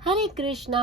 हरे कृष्णा।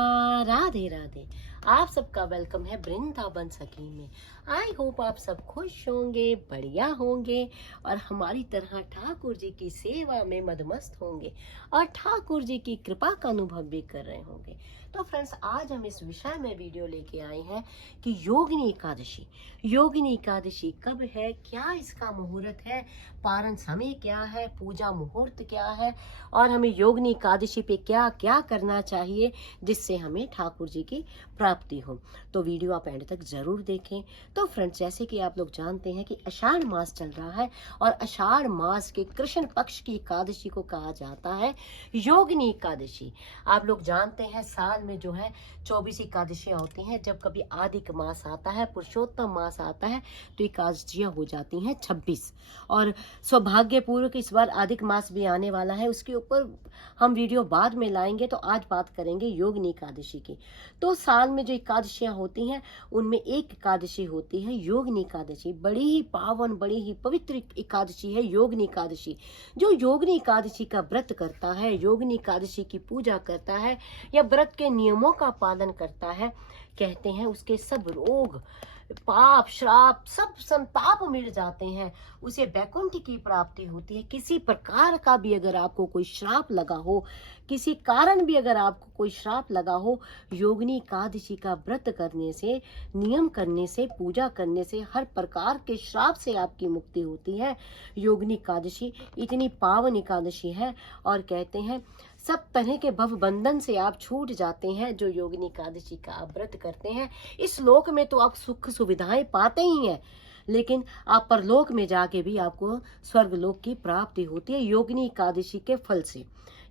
राधे राधे। आप सबका वेलकम है वृंदावन सखी में। आई होप आप सब खुश होंगे, बढ़िया होंगे और हमारी तरह ठाकुर जी की सेवा में मदमस्त होंगे और ठाकुर जी की कृपा का अनुभव भी कर रहे होंगे। तो फ्रेंड्स, आज हम इस विषय में वीडियो लेके आए हैं कि योगिनी एकादशी। योगिनी एकादशी कब है, क्या इसका मुहूर्त है, पारण समय क्या है, पूजा मुहूर्त क्या है और हमें योगिनी एकादशी पे क्या क्या करना चाहिए जिससे हमें ठाकुर जी की प्राप्ति हो। तो वीडियो आप एंड तक जरूर देखें। तो फ्रेंड्स, जैसे कि आप लोग जानते हैं कि आषाढ़ मास चल रहा है और आषाढ़ मास के कृष्ण पक्ष की एकादशी को कहा जाता है योगिनी एकादशी। आप लोग जानते हैं साल में जो है 24 एकादशियां होती हैं। जब कभी आदिक मास आता है, पुरुषोत्तम मास आता है, तो एकादशियां हो जाती हैं 26। और सौभाग्यपूर्वक इस बार अधिक मास भी आने वाला है, उसके ऊपर हम वीडियो बाद में लाएंगे। तो आज बात करेंगे योगिनी एकादशी की। तो साल में जो एकादशियां होती हैं उनमें एक एकादशी होती है योगिनी एकादशी। बड़ी ही पावन, बड़ी ही पवित्र एकादशी है योगिनी एकादशी। जो योगिनी एकादशी का व्रत करता है, योगिनी एकादशी की पूजा करता है या व्रत के नियमों का पालन करता है, कहते हैं उसके सब रोग, पाप, श्राप, सब संताप मिट जाते हैं, उसे वैकुंठ की प्राप्ति होती है। किसी प्रकार का भी अगर आपको कोई श्राप लगा हो, किसी कारण भी अगर आपको कोई श्राप लगा हो, योगिनी एकादशी का व्रत करने से, नियम करने से, पूजा करने से हर प्रकार के श्राप से आपकी मुक्ति होती है। योगिनी एकादशी इतनी पावन एकादशी है और कहते हैं सब तरह के भव बंधन से आप छूट जाते हैं जो योगिनी एकादशी का आप व्रत करते हैं। इस लोक में तो आप सुख सुविधाएं पाते ही हैं, लेकिन आप परलोक में जाके भी आपको स्वर्ग लोक की प्राप्ति होती है योगिनी एकादशी के फल से।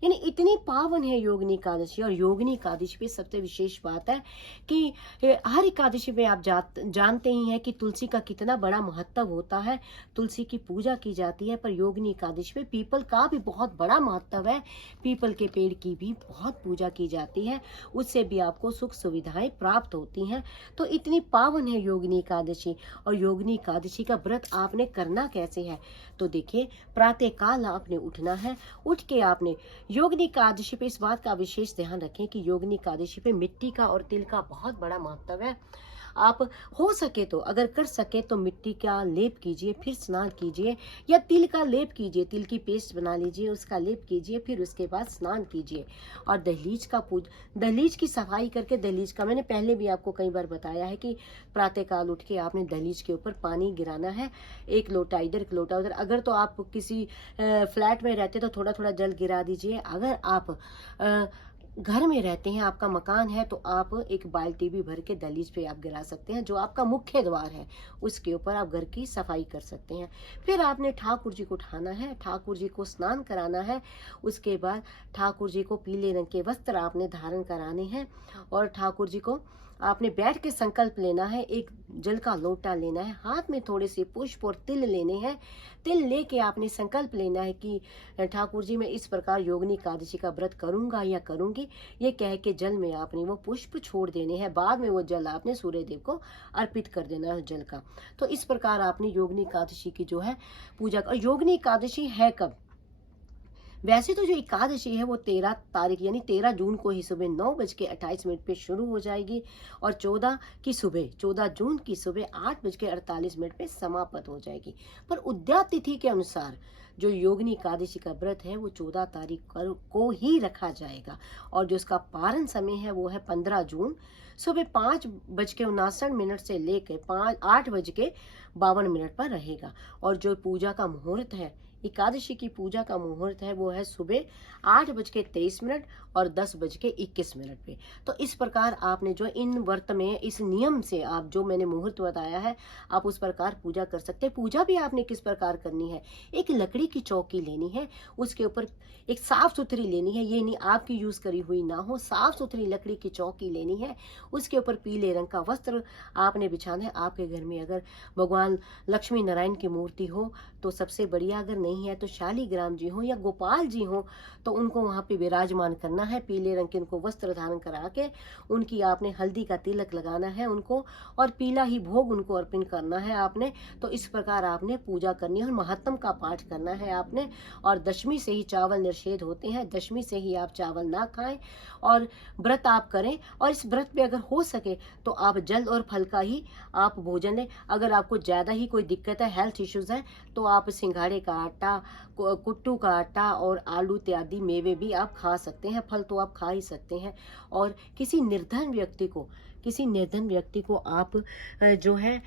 यानी इतनी पावन है योगिनी एकादशी। और योगिनी एकादशी पे सबसे विशेष बात है कि हर एकादशी में आप जानते ही हैं कि तुलसी का कितना बड़ा महत्व होता है। तुलसी की पूजा की जाती है, पर योगिनी एकादशी पे पीपल का भी बहुत बड़ा महत्व है। पीपल के पेड़ की भी बहुत पूजा की जाती है, उससे भी आपको सुख सुविधाएं प्राप्त होती हैं। तो इतनी पावन है योगिनी एकादशी। और योगिनी एकादशी का व्रत आपने करना कैसे है, तो देखिए, प्रातः काल आपने उठना है। उठ के आपने योगिनी एकादशी पे इस बात का विशेष ध्यान रखें कि योगिनी एकादशी पे मिट्टी का और तिल का बहुत बड़ा महत्व है। आप हो सके तो, अगर कर सके तो मिट्टी का लेप कीजिए, फिर स्नान कीजिए, या तिल का लेप कीजिए, तिल की पेस्ट बना लीजिए, उसका लेप कीजिए, फिर उसके बाद स्नान कीजिए। और दहलीज की सफाई करके, दहलीज का मैंने पहले भी आपको कई बार बताया है कि प्रातःकाल उठ के आपने दहलीज के ऊपर पानी गिराना है। एक लोटा इधर, एक लोटा उधर। अगर तो आप किसी फ्लैट में रहते तो थोड़ा थोड़ा जल गिरा दीजिए। अगर आप घर में रहते हैं, आपका मकान है, तो आप एक बाल्टी भी भर के दहलीज पे आप गिरा सकते हैं। जो आपका मुख्य द्वार है उसके ऊपर आप घर की सफाई कर सकते हैं। फिर आपने ठाकुर जी को उठाना है, ठाकुर जी को स्नान कराना है। उसके बाद ठाकुर जी को पीले रंग के वस्त्र आपने धारण कराने हैं और ठाकुर जी को आपने बैठ के संकल्प लेना है। एक जल का लोटा लेना है, हाथ में थोड़े से पुष्प और तिल लेने हैं। तिल लेके आपने संकल्प लेना है कि ठाकुर जी, मैं इस प्रकार योगिनी एकादशी का व्रत करूंगा या करूंगी, ये कह के जल में आपने वो पुष्प छोड़ देने हैं। बाद में वो जल आपने सूर्य देव को अर्पित कर देना है जल का। तो इस प्रकार आपने योगिनी एकादशी की जो है पूजा। और योगिनी एकादशी है कब? वैसे तो जो एकादशी है वो 13 तारीख यानी 13 जून को ही सुबह 9:28 पे शुरू हो जाएगी और 14 जून की सुबह 8:48 पे समाप्त हो जाएगी। पर उद्यात तिथि के अनुसार जो योगिनी एकादशी का व्रत है वो 14 तारीख को ही रखा जाएगा। और जो उसका पारण समय है वो है 15 जून सुबह 5:59 से लेकर 8:52 पर रहेगा। और जो पूजा का मुहूर्त है, एकादशी की पूजा का मुहूर्त है, वो है सुबह 8:23 और 10:21 पे। तो इस प्रकार आपने जो इन व्रत में, इस नियम से आप जो मैंने मुहूर्त बताया है, आप उस प्रकार पूजा कर सकते हैं। पूजा भी आपने किस प्रकार करनी है, एक लकड़ी की चौकी लेनी है, उसके ऊपर एक साफ सुथरी लेनी है, ये नहीं आपकी यूज करी हुई ना हो, साफ सुथरी लकड़ी की चौकी लेनी है। उसके ऊपर पीले रंग का वस्त्र आपने बिछाना है। आपके घर में अगर भगवान लक्ष्मी नारायण की मूर्ति हो तो सबसे बढ़िया, अगर नहीं है तो शालीग्राम जी हो या गोपाल जी हो तो उनको वहाँ पे विराजमान करना है। पीले रंग के उनको वस्त्र धारण करा के उनकी आपने हल्दी का तिलक लगाना है उनको, और पीला ही भोग उनको अर्पण करना है आपने। तो इस प्रकार आपने पूजा करनी है और महात्म का पाठ करना है आपने। और दशमी से ही चावल निषेध होते हैं, दशमी से ही आप चावल ना खाएं और व्रत आप करें। और इस व्रत पे अगर हो सके तो आप जल और फल का ही आप भोजन लें। अगर आपको ज़्यादा ही कोई दिक्कत है, हेल्थ इश्यूज है, तो आप सिंघाड़े का आटा, कुट्टू का आटा और आलू इत्यादि मेवे भी आप खा सकते हैं, फल तो आप खा ही सकते हैं। और किसी निर्धन व्यक्ति को आप जो है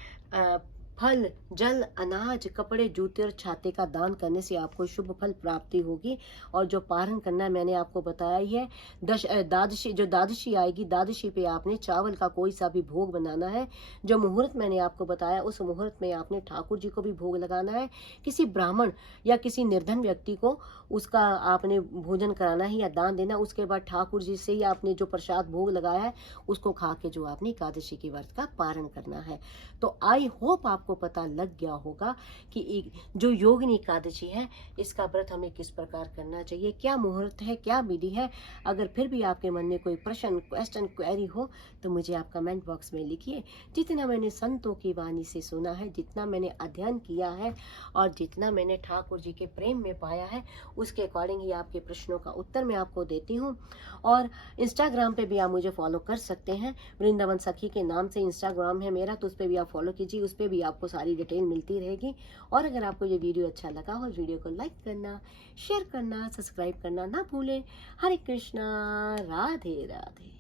फल, जल, अनाज, कपड़े, जूते और छाते का दान करने से आपको शुभ फल प्राप्ति होगी। और जो पारण करना है मैंने आपको बताया ही है। द्वादशी आएगी, द्वादशी पे आपने चावल का कोई सा भी भोग बनाना है। जो मुहूर्त मैंने आपको बताया उस मुहूर्त में आपने ठाकुर जी को भी भोग लगाना है। किसी ब्राह्मण या किसी निर्धन व्यक्ति को उसका आपने भोजन कराना है या दान देना। उसके बाद ठाकुर जी से ही आपने जो प्रसाद भोग लगाया है उसको खा के जो आपने एकादशी के व्रत का पारण करना है। तो आई होप आपको पता लग गया होगा कि जो योगिनी एकादशी है इसका व्रत हमें किस प्रकार करना चाहिए, क्या मुहूर्त है, क्या विधि है। अगर फिर भी आपके मन में कोई प्रश्न, क्वेश्चन, क्वेरी हो तो मुझे आप कमेंट बॉक्स में लिखिए। जितना मैंने संतों की वाणी से सुना है, जितना मैंने अध्ययन किया है और जितना मैंने ठाकुर जी के प्रेम में पाया है उसके अकॉर्डिंग ही आपके प्रश्नों का उत्तर मैं आपको देती हूँ। और इंस्टाग्राम पे भी आप मुझे फॉलो कर सकते हैं, वृंदावन सखी के नाम से इंस्टाग्राम है मेरा, तो उस पर भी आप फॉलो कीजिए, उस पर भी आपको सारी डिटेल मिलती रहेगी। और अगर आपको ये वीडियो अच्छा लगा हो, वीडियो को लाइक करना, शेयर करना, सब्सक्राइब करना ना भूलें। हरे कृष्णा, राधे राधे।